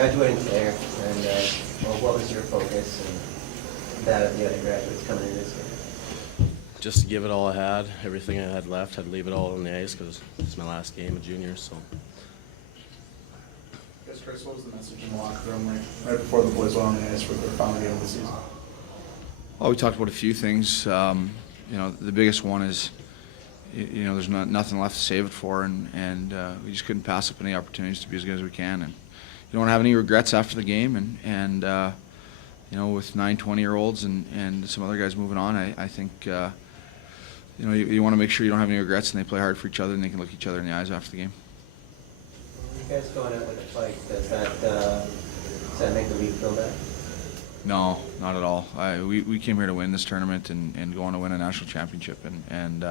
graduating today, and well, what was your focus and that of the other graduates coming in this year? Just to give it all I had, everything I had left, I'd leave it all on the ice because it's my last game of junior. So. I guess, Chris, what was the message in the locker room right before the boys went on the ice for their final game of the season? Well, we talked about a few things. The biggest one is, there's nothing left to save it for, and we just couldn't pass up any opportunities to be as good as we can. And you don't have any regrets after the game. And with 9 20-year-olds and some other guys moving on, I think you want to make sure you don't have any regrets and they play hard for each other and they can look each other in the eyes after the game. You guys going out with a fight, does that make the league feel bad? No, not at all. We came here to win this tournament and go on to win a national championship, and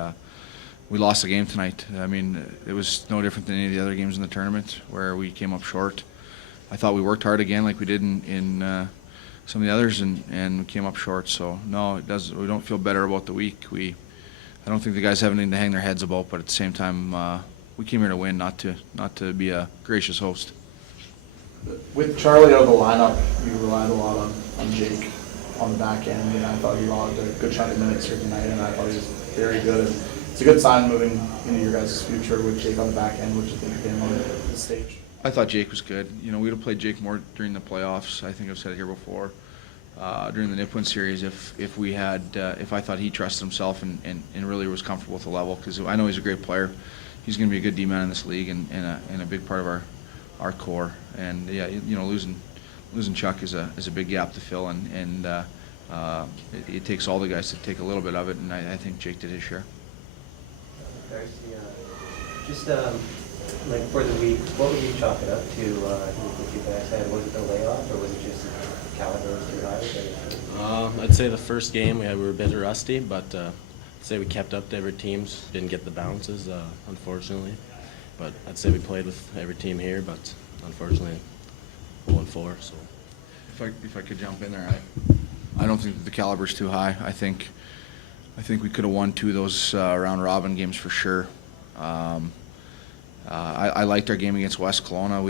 we lost the game tonight. I mean, it was no different than any of the other games in the tournament where we came up short. I thought we worked hard again like we did in some of the others, and we came up short. So no, it does. We don't feel better about the week. I don't think the guys have anything to hang their heads about, but at the same time, we came here to win, not to be a gracious host. With Charlie out of the lineup, you relied a lot on Jake on the back end, and I thought he logged a good chunk of minutes here tonight, and I thought he was very good. And it's a good sign moving into your guys' future with Jake on the back end, which you think of him on the stage. I thought Jake was good. We'd have played Jake more during the playoffs. I think I've said it here before. During the Nipwin series, if I thought he trusted himself and really was comfortable with the level, because I know he's a great player. He's going to be a good D-man in this league and a big part of our core. And yeah, losing Chuck is a big gap to fill, and it takes all the guys to take a little bit of it, and I think Jake did his share. Darcy, just like for the week, what would you chalk it up to? What you guys had, was it the layoff or was it just the caliber was too high? I'd say the first game we were a bit rusty, but I'd say we kept up to every teams. Didn't get the bounces, unfortunately. But I'd say we played with every team here, but unfortunately 0-4. So If I could jump in there, I don't think the caliber's too high. I think we could have won 2 of those round robin games for sure. I liked our game against West Kelowna.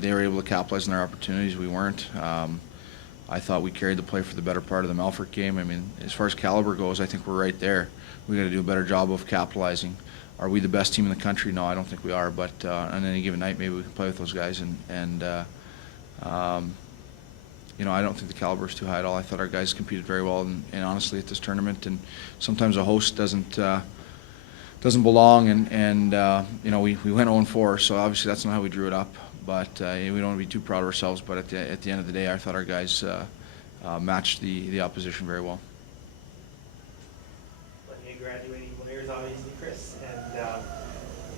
They were able to capitalize on their opportunities. We weren't. I thought we carried the play for the better part of the Melfort game. I mean, as far as caliber goes, I think we're right there. We got to do a better job of capitalizing. Are we the best team in the country? No, I don't think we are. But on any given night, maybe we can play with those guys. I don't think the caliber is too high at all. I thought our guys competed very well, and honestly, at this tournament. And sometimes a host doesn't belong, and we went 0-4. So obviously, that's not how we drew it up. But we don't want to be too proud of ourselves. But at the end of the day, I thought our guys matched the opposition very well. Graduating players, obviously, Chris, and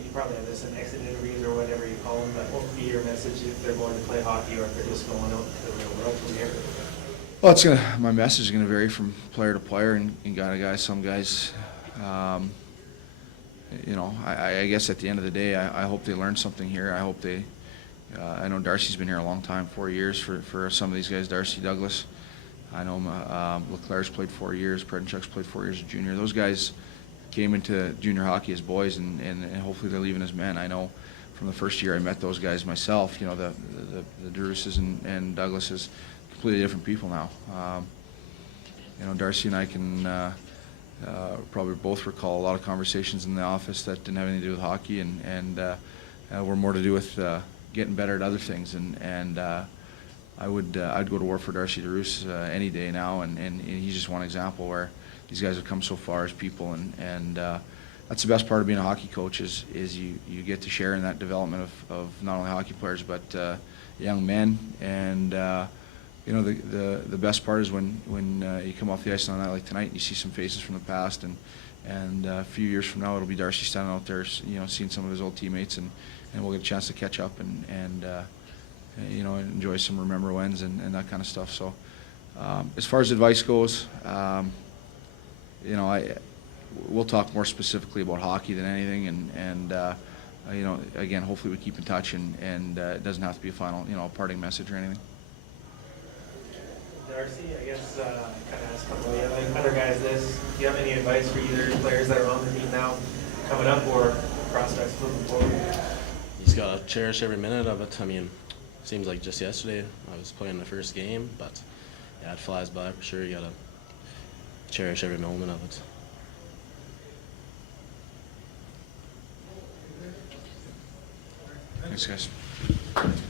you probably have this in exit interviews or whatever you call them, but what would be your message if they're going to play hockey or if they're just going out to the real world from here? Well, my message is going to vary from player to player and guy to guy. Some guys, I guess at the end of the day, I hope they learn something here. I hope I know Darcy's been here a long time, 4 years for some of these guys, Darcy, Douglas. I know Leclerc's played 4 years, Predinchuk's played 4 years as junior. Those guys came into junior hockey as boys, and hopefully they're leaving as men. I know from the first year I met those guys myself, the Druses and Douglases, completely different people now. Darcy and I can probably both recall a lot of conversations in the office that didn't have anything to do with hockey, and were more to do with getting better at other things. I'd go to war for Darcy DeRoos any day now, and he's just one example where these guys have come so far as people, and that's the best part of being a hockey coach is you get to share in that development of not only hockey players but young men, and the best part is when you come off the ice on a night like tonight and you see some faces from the past, and a few years from now it'll be Darcy standing out there, seeing some of his old teammates, and we'll get a chance to catch up and enjoy some remember wins and that kind of stuff. So as far as advice goes, we'll talk more specifically about hockey than anything, and again, hopefully we keep in touch, and it doesn't have to be a final, parting message or anything. Darcy, I guess kind of ask a couple of the other guys this. Do you have any advice for either players that are on the team now coming up or prospects moving forward? You just got to cherish every minute of it. I mean, seems like just yesterday I was playing the first game, but yeah, it flies by for sure. You gotta cherish every moment of it. Thanks, guys.